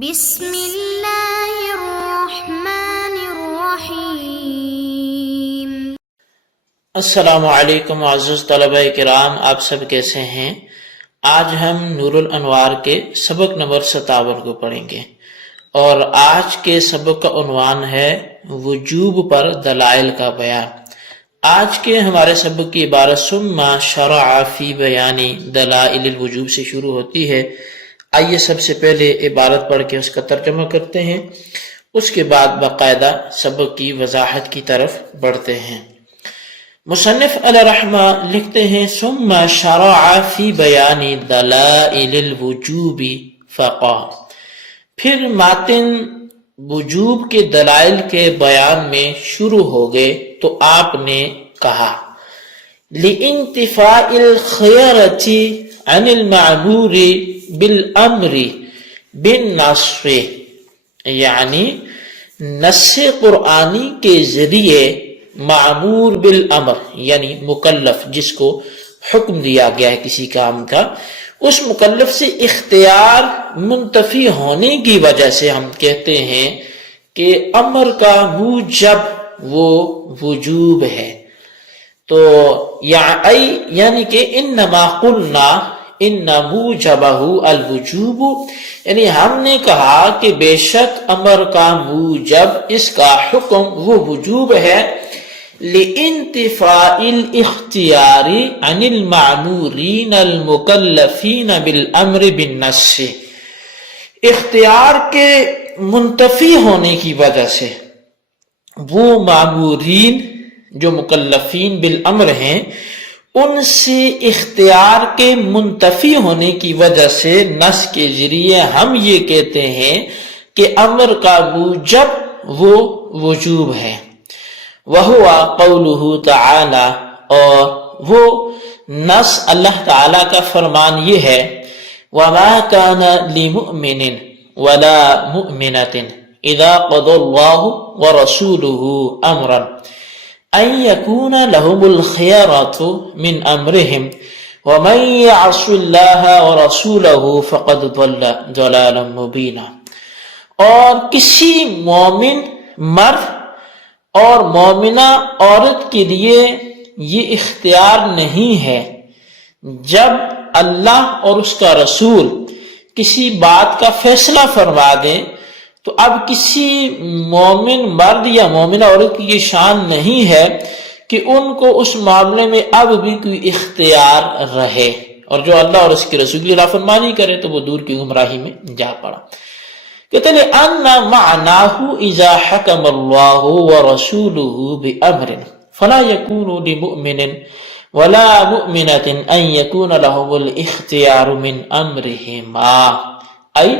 بسم اللہ الرحمن الرحیم۔ السلام علیکم معزز طلبہ کرام، آپ سب کیسے ہیں؟ آج ہم نور الانوار کے سبق نمبر 57 کو پڑھیں گے، اور آج کے سبق کا عنوان ہے وجوب پر دلائل کا بیان۔ آج کے ہمارے سبق کی عبارت ثم شرع فی بیان دلائل الوجوب سے شروع ہوتی ہے۔ آئیے سب سے پہلے عبارت پڑھ کے اس کا ترجمہ کرتے ہیں، اس کے بعد باقاعدہ سبق کی وضاحت کی طرف بڑھتے ہیں۔ مصنف علیہ رحمہ لکھتے ہیں ثم شرع فی بیان دلائل الوجوب فقال، پھر ماتن وجوب کے دلائل کے بیان میں شروع ہو گئے تو آپ نے کہا لِانْتِفَاءِ الْخِيَرَةِ عَنِ الْمَعْمُورِ بالامر بالنص، یعنی نص قرآنی کے ذریعے معمور بالامر یعنی مکلف جس کو حکم دیا گیا ہے کسی کام کا، اس مکلف سے اختیار منتفی ہونے کی وجہ سے ہم کہتے ہیں کہ امر کا موجب وہ وجوب ہے۔ تو یعنی کہ انما قلنا ان موجبہ الوجوب، یعنی ہم نے کہا کہ بے شک امر کا موجب، اس کا حکم وہ وجوب ہے لِانْتِفَاءِ الْاخْتِيَارِ عَنِ الْمَعْمُورِينَ الْمُكَلَّفِينَ بِالْأَمْرِ بِالنَّصِّ، اختیار کے منتفی ہونے کی وجہ سے وہ معمورین جو مکلفین بالامر ہیں، ان سے اختیار کے منتفی ہونے کی وجہ سے نص کے ذریعے ہم یہ کہتے ہیں کہ امر کا موجب وہ وجوب ہے۔ وَهُوَ قَوْلُهُ تَعَالَى، اور وہ نص اللہ تعالیٰ کا فرمان یہ ہے وَمَا كَانَ لِمُؤْمِنٍ وَلَا مُؤْمِنَةٍ إِذَا قَضَى اللَّهُ وَرَسُولُهُ أَمْرًا أَن يَكُونَ لَهُمُ الْخِيَرَةُ مِنْ أَمْرِهِمْ وَمَن يَعْصِ اللَّهَ وَرَسُولَهُ فَقَدْ ضَلَّ ضَلَالًا مُبِينًا، اور کسی مومن مرد اور مومنہ عورت کے لیے یہ اختیار نہیں ہے جب اللہ اور اس کا رسول کسی بات کا فیصلہ فرما دیں، تو اب کسی مومن مرد یا مومنہ عورت کی یہ شان نہیں ہے کہ ان کو اس معاملے میں اب بھی کوئی اختیار رہے، اور جو اللہ اور اس کے رسول کی نافرمانی کرے تو وہ دور کی گمراہی میں جا پڑا۔ کہتے ہیں ان معناه اذا حكم الله ورسوله بامر فلا يكون لمؤمن ولا مؤمنة ان يكون لهم الاختيار من امرهما، اي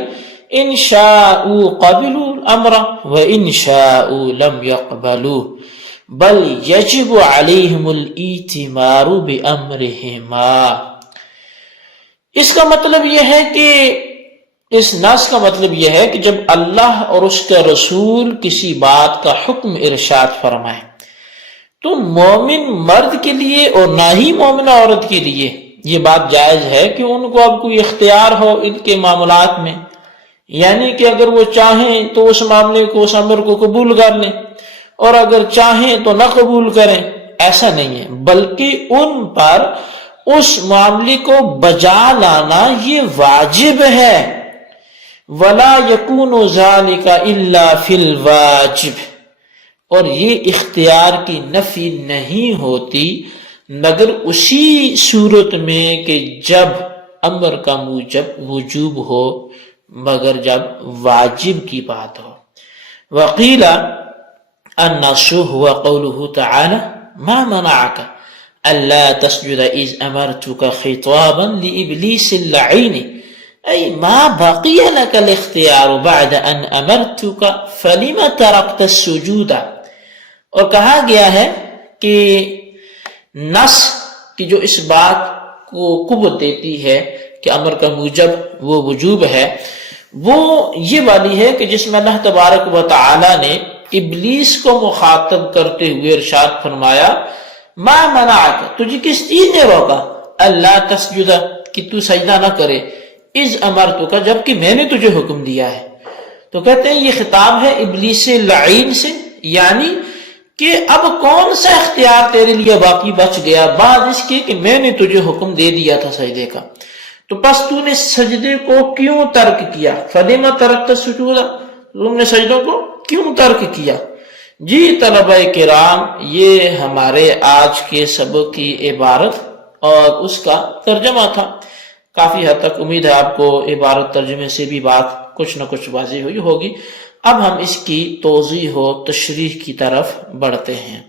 ان شاءوا قبلوا الامر وان شاءوا لم يقبلوه بل يجب عليهم الائتمار بامرهما۔ اس کا مطلب یہ ہے کہ اس نص کا مطلب یہ ہے کہ جب اللہ اور اس کا رسول کسی بات کا حکم ارشاد فرمائے تو مومن مرد کے لیے اور نہ ہی مومنہ عورت کے لیے یہ بات جائز ہے کہ ان کو اب کوئی اختیار ہو ان کے معاملات میں، یعنی کہ اگر وہ چاہیں تو اس معاملے کو، اس امر کو قبول کر لیں، اور اگر چاہیں تو نہ قبول کریں، ایسا نہیں ہے، بلکہ ان پر اس معاملے کو بجا لانا یہ واجب ہے۔ وَلَا يَكُونُ ذَلِكَ إِلَّا فِي الْوَاجِبِ، اور یہ اختیار کی نفی نہیں ہوتی مگر اسی صورت میں کہ جب امر کا موجب وجوب ہو، مگر جب واجب کی بات ہو۔ وَقِيلَ النَّصُّ هُوَ قَوْلُهُ تَعَالَى مَا مَنَعَكَ أَلَّا تَسْجُدَ إِذْ أَمَرْتُكَ خِطَابًا لِإِبْلِيسِ اللَّعِينِ أي ما بقي لك الاختيار بعد أن أمرتك فلم تركت السجود، اور کہا گیا ہے کہ نص کی جو اس بات کو قوت دیتی ہے کہ امر کا موجب وہ وجوب ہے، وہ یہ والی ہے کہ جس میں اللہ تبارک و تعالی نے ابلیس کو مخاطب کرتے ہوئے ارشاد فرمایا ما منعک، تجھے کس چیز نے روکا اللہ تسجد کہ تو سجدہ نہ کرے، اذ امرتک جبکہ میں نے تجھے حکم دیا ہے، تو کہتے ہیں یہ خطاب ہے ابلیس لعین سے، یعنی کہ اب کون سا اختیار تیرے لیے باقی بچ گیا بعد اس کے کہ میں نے تجھے حکم دے دیا تھا سجدے کا، تو پس تو نے سجدے کو کیوں ترک کیا؟ فلما ترکت السجود، تم نے سجدوں کو کیوں ترک کیا؟ جی طلبہ کرام، یہ ہمارے آج کے سبق کی عبارت اور اس کا ترجمہ تھا۔ کافی حد تک امید ہے آپ کو عبارت ترجمے سے بھی بات کچھ نہ کچھ واضح ہوئی ہوگی۔ اب ہم اس کی توضیح و تشریح کی طرف بڑھتے ہیں۔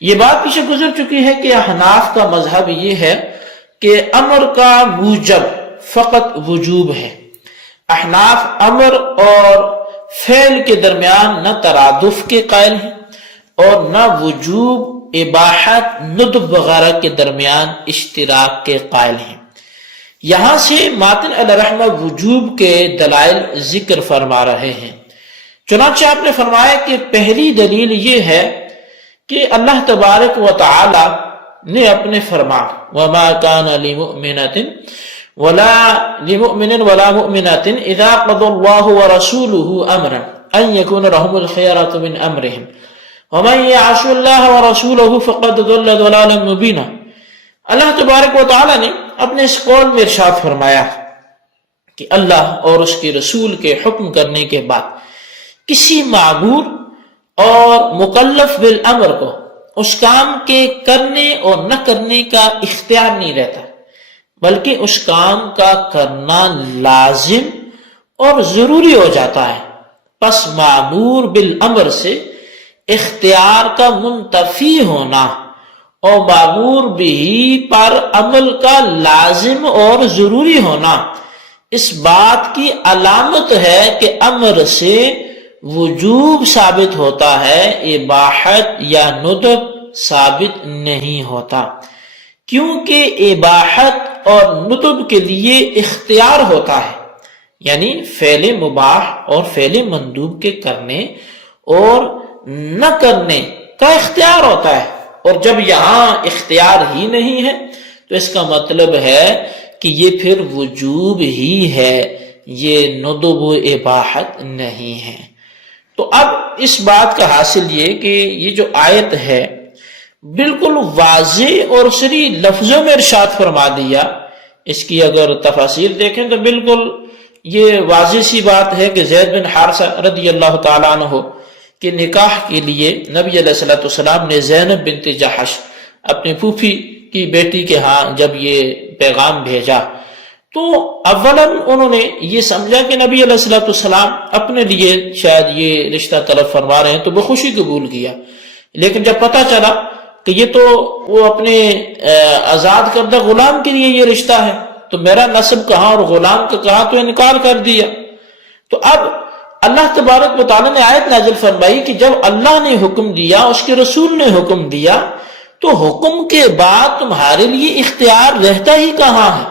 یہ بات پیچھے گزر چکی ہے کہ احناف کا مذہب یہ ہے کہ امر کا موجب فقط وجوب ہے۔ احناف امر اور فعل کے درمیان نہ ترادف کے قائل ہیں اور نہ وجوب، اباحت، ندب وغیرہ کے درمیان اشتراک کے قائل ہیں۔ یہاں سے ماتن علیہ رحمہ وجوب کے دلائل ذکر فرما رہے ہیں۔ چنانچہ آپ نے فرمایا کہ پہلی دلیل یہ ہے کہ اللہ تبارک و تعالی نے اپنے فرمان وَمَا كَانَ لِمُؤْمِنَةٍ وَلَا مُؤْمِنَةٍ إِذَا قَضَى اللَّهُ وَرَسُولُهُ أَمْرًا أَن يَكُونَ لَهُمُ الْخِيَرَةُ مِنْ أَمْرِهِمْ وَمَن يَعْصِ اللَّهَ وَرَسُولَهُ فَقَدْ ضَلَّ ضَلَالًا مُبِينًا۔ اللہ تبارک و تعالی نے اپنے اس قول میں ارشاد فرمایا کہ اللہ اور اس کے رسول کے حکم کرنے کے بعد کسی معمور اور مکلف بالامر کو اس کام کے کرنے اور نہ کرنے کا اختیار نہیں رہتا، بلکہ اس کام کا کرنا لازم اور ضروری ہو جاتا ہے۔ پس معمور بالامر سے اختیار کا منتفی ہونا اور معمور بھی پر عمل کا لازم اور ضروری ہونا اس بات کی علامت ہے کہ امر سے وجوب ثابت ہوتا ہے، اباحت یا ندب ثابت نہیں ہوتا، کیونکہ اباحت اور ندب کے لیے اختیار ہوتا ہے، یعنی فعل مباح اور فعل مندوب کے کرنے اور نہ کرنے کا اختیار ہوتا ہے، اور جب یہاں اختیار ہی نہیں ہے تو اس کا مطلب ہے کہ یہ پھر وجوب ہی ہے، یہ ندب و اباحت نہیں ہے۔ تو اب اس بات کا حاصل یہ کہ یہ جو آیت ہے بالکل واضح اور صریح لفظوں میں ارشاد فرما دیا۔ اس کی اگر تفاسیر دیکھیں تو بالکل یہ واضح سی بات ہے کہ زید بن حارثہ رضی اللہ تعالیٰ عنہ کے نکاح کے لیے نبی علیہ السلام نے زینب بنت جحش اپنے پھوپھی کی بیٹی کے ہاں جب یہ پیغام بھیجا تو اولاً انہوں نے یہ سمجھا کہ نبی علیہ السلام اپنے لیے شاید یہ رشتہ طلب فرما رہے ہیں تو بخوشی قبول کیا، لیکن جب پتہ چلا کہ یہ تو وہ اپنے آزاد کردہ غلام کے لیے یہ رشتہ ہے تو میرا نسب کہاں اور غلام کا کہاں، تو انکار کر دیا۔ تو اب اللہ تبارک و تعالیٰ نے آیت نازل فرمائی کہ جب اللہ نے حکم دیا، اس کے رسول نے حکم دیا، تو حکم کے بعد تمہارے لیے اختیار رہتا ہی کہاں ہے؟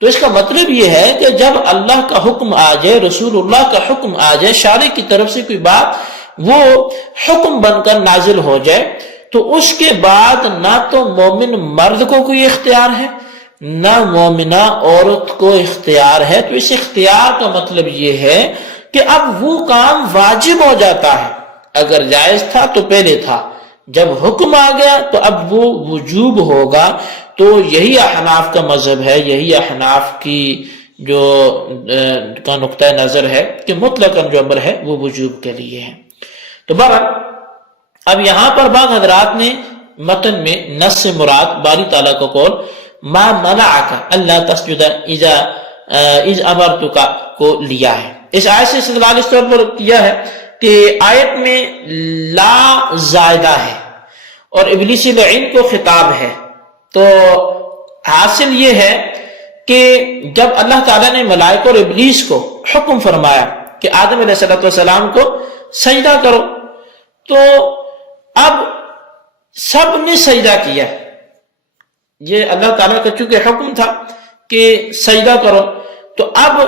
تو اس کا مطلب یہ ہے کہ جب اللہ کا حکم آ جائے، رسول اللہ کا حکم آ جائے، شارع کی طرف سے کوئی بات وہ حکم بن کر نازل ہو جائے تو اس کے بعد نہ تو مومن مرد کو کوئی اختیار ہے نہ مومنہ عورت کو اختیار ہے۔ تو اس اختیار کا مطلب یہ ہے کہ اب وہ کام واجب ہو جاتا ہے، اگر جائز تھا تو پہلے تھا، جب حکم آ گیا تو اب وہ وجوب ہوگا۔ تو یہی احناف کا مذہب ہے، یہی احناف کی جو کا نقطہ نظر ہے کہ مطلقاً جو امر ہے وہ وجوب کے لیے ہے۔ تو بہرحال اب یہاں پر بعض حضرات نے متن میں نص سے مراد باری تعالیٰ کا قول ما منعک اللہ تسجد اذ امرتک کو لیا ہے۔ اس آیت سے استدلال اس طور پر کیا ہے کہ آیت میں لا زائدہ ہے اور ابلیس لعین کو خطاب ہے، تو حاصل یہ ہے کہ جب اللہ تعالیٰ نے ملائکہ اور ابلیس کو حکم فرمایا کہ آدم علیہ السلام کو سجدہ کرو، تو اب سب نے سجدہ کیا۔ یہ اللہ تعالیٰ کا چونکہ حکم تھا کہ سجدہ کرو، تو اب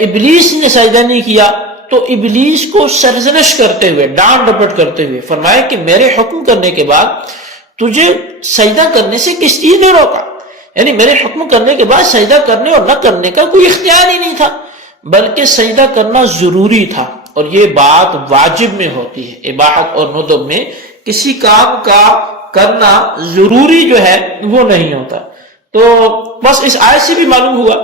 ابلیس نے سجدہ نہیں کیا تو ابلیس کو سرزنش کرتے ہوئے، ڈانٹ ڈپٹ کرتے ہوئے فرمایا کہ میرے حکم کرنے کے بعد تجھے سجدہ کرنے سے کس چیز نے روکا؟ یعنی میرے حکم کرنے کے بعد سجدہ کرنے اور نہ کرنے کا کوئی اختیار ہی نہیں تھا، بلکہ سجدہ کرنا ضروری تھا، اور یہ بات واجب میں ہوتی ہے، اباحت اور ندب میں کسی کام کا کرنا ضروری جو ہے وہ نہیں ہوتا۔ تو بس اس آیت سے بھی معلوم ہوا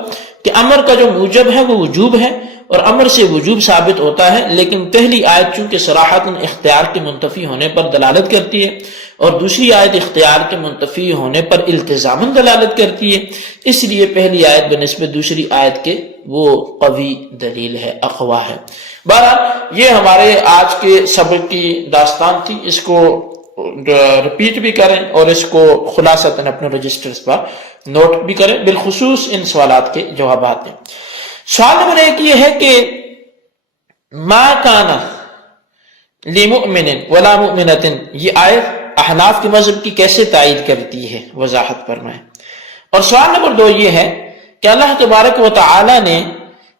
کہ امر کا جو موجب ہے وہ وجوب ہے، اور امر سے وجوب ثابت ہوتا ہے، لیکن پہلی آیت چونکہ صراحتاً اختیار کے منتفی ہونے پر دلالت کرتی ہے، اور دوسری آیت اختیار کے منتفی ہونے پر التزاماً دلالت کرتی ہے، اس لیے پہلی آیت بنسبت دوسری آیت کے وہ قوی دلیل ہے، اقوا ہے۔ بہرحال یہ ہمارے آج کے سبق کی داستان تھی، اس کو رپیٹ بھی کریں اور اس کو خلاصتاً اپنے رجسٹرز پر نوٹ بھی کریں، بالخصوص ان سوالات کے جوابات دیں۔ سوال نمبر 1 یہ ہے کہ ما کان لمؤمن ولا مؤمنۃ، یہ آیت احناف کے مذہب کی کیسے تائید کرتی ہے، وضاحت فرمائیں۔ اور سوال نمبر 2 یہ ہے کہ اللہ تبارک و تعالی نے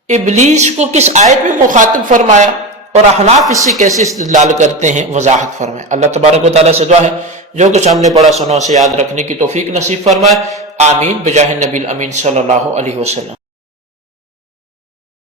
ابلیس کو کس آیت میں مخاطب فرمایا، اور احناف اس سے کیسے استدلال کرتے ہیں، وضاحت فرمائیں۔ اللہ تبارک و تعالی سے دعا ہے جو کچھ ہم نے پڑھا سنا اسے یاد رکھنے کی توفیق نصیب فرمائے، آمین بجاہ نبی الامین صلی اللہ علیہ وسلم۔